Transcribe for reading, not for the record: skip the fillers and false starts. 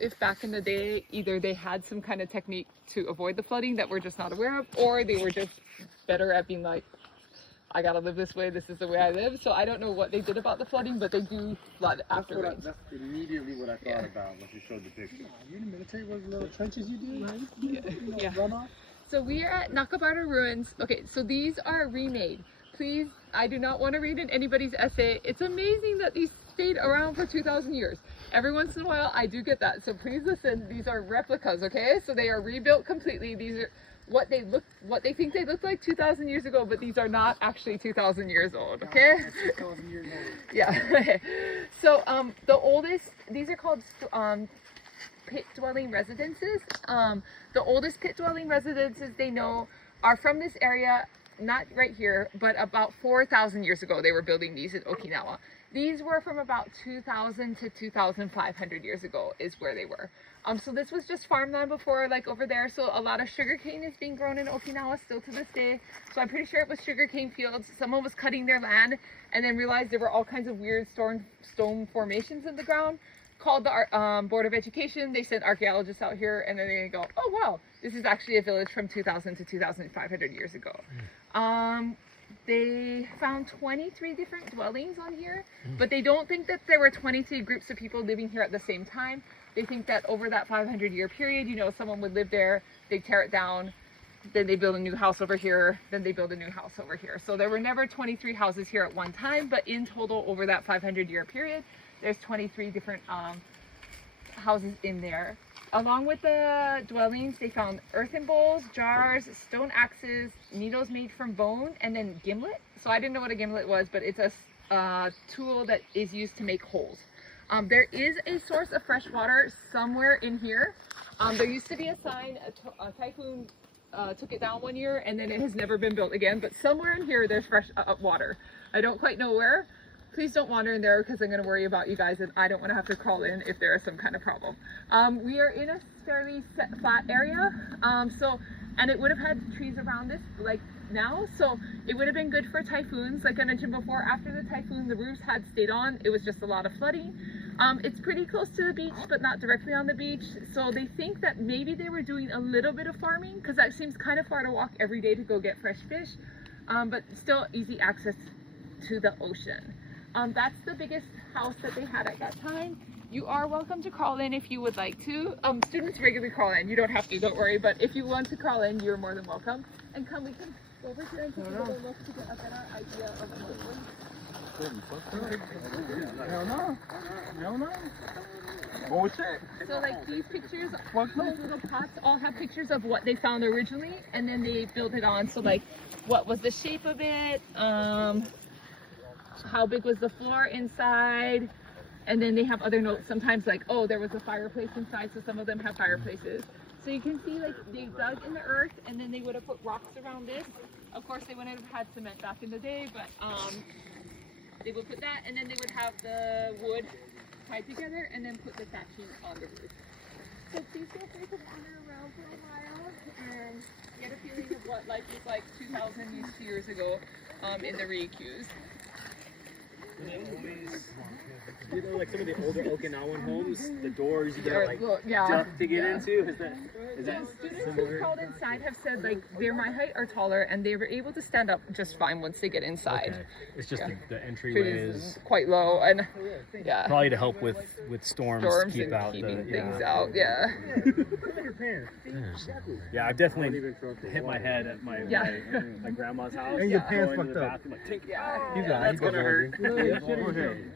If back in the day, either they had some kind of technique to avoid the flooding that we're just not aware of, or they were just better at being like, I gotta live this way, this is the way I live. So I don't know what they did about the flooding, but they do flood after rains. That's immediately what I thought about when you showed the picture. You in the military, what little trenches you do, right? Yeah. Runoff? So we are at Nakabaru Ruins. Okay, so these are remade. Please, I do not want to read in anybody's essay. It's amazing that these stayed around for 2,000 years. Every once in a while, I do get that. So please listen, these are replicas, okay? So they are rebuilt completely. These are what they think they looked like 2,000 years ago, but these are not actually 2,000 years old, okay? That's 2,000 years old. Yeah. So the oldest, these are called pit dwelling residences. The oldest pit dwelling residences they know are from this area, not right here, but about 4,000 years ago they were building these in Okinawa. These were from about 2,000 to 2,500 years ago is where they were. So this was just farmland before, like over there. So a lot of sugarcane is being grown in Okinawa still to this day. So I'm pretty sure it was sugarcane fields. Someone was cutting their land and then realized there were all kinds of weird stone formations in the ground. Called the Board of Education. They sent archaeologists out here and then they go, oh wow, this is actually a village from 2,000 to 2,500 years ago. They found 23 different dwellings on here, but they don't think that there were 23 groups of people living here at the same time. They think that over that 500-year period, you know, someone would live there, they tear it down, then they build a new house over here, then they build a new house over here. So there were never 23 houses here at one time, but in total over that 500-year period, there's 23 different houses in there. Along with the dwellings, they found earthen bowls, jars, stone axes, needles made from bone, and then gimlet. So I didn't know what a gimlet was, but it's a tool that is used to make holes. There is a source of fresh water somewhere in here. There used to be a sign, a typhoon took it down one year, and then it has never been built again. But somewhere in here, there's fresh water. I don't quite know where. Please don't wander in there because I'm going to worry about you guys and I don't want to have to crawl in if there is some kind of problem. We are in a fairly flat area, and it would have had trees around this like now, so it would have been good for typhoons. Like I mentioned before, after the typhoon, the roofs had stayed on. It was just a lot of flooding. It's pretty close to the beach, but not directly on the beach. So they think that maybe they were doing a little bit of farming because that seems kind of far to walk every day to go get fresh fish, but still easy access to the ocean. That's the biggest house that they had at that time. You are welcome to crawl in if you would like to. Students regularly crawl in. You don't have to, don't worry. But if you want to crawl in, you're more than welcome. And come, we can go over here and take a little look to get a better idea of what Hell no. Hell no. Bullshit. So like these pictures, those little pots all have pictures of what they found originally, and then they built it on. So like, what was the shape of it? How big was the floor inside, and then they have other notes sometimes like, oh, there was a fireplace inside, so some of them have fireplaces. So you can see like they dug in the earth and then they would have put rocks around this. Of course they wouldn't have had cement back in the day, but they would put that, and then they would have the wood tied together and then put the thatching on the roof. So please feel free to wander around for a while and get a feeling of what life was like 2,000 years ago in the Ryukyus. You know, like some of the older Okinawan homes, the doors you gotta like yeah. duck to get into. Is that Students similar? who crawled inside have said like they're my height or taller, and they were able to stand up just fine once they get inside. Okay. It's just the It entryway is is quite low, and yeah, probably to help with storms keep and out keeping the things out. Yeah. Yeah, I've definitely hit my head at my grandma's house. And your pants going to the fucked up. bathroom, like, Yeah. He's that's gonna hurt. Go ahead.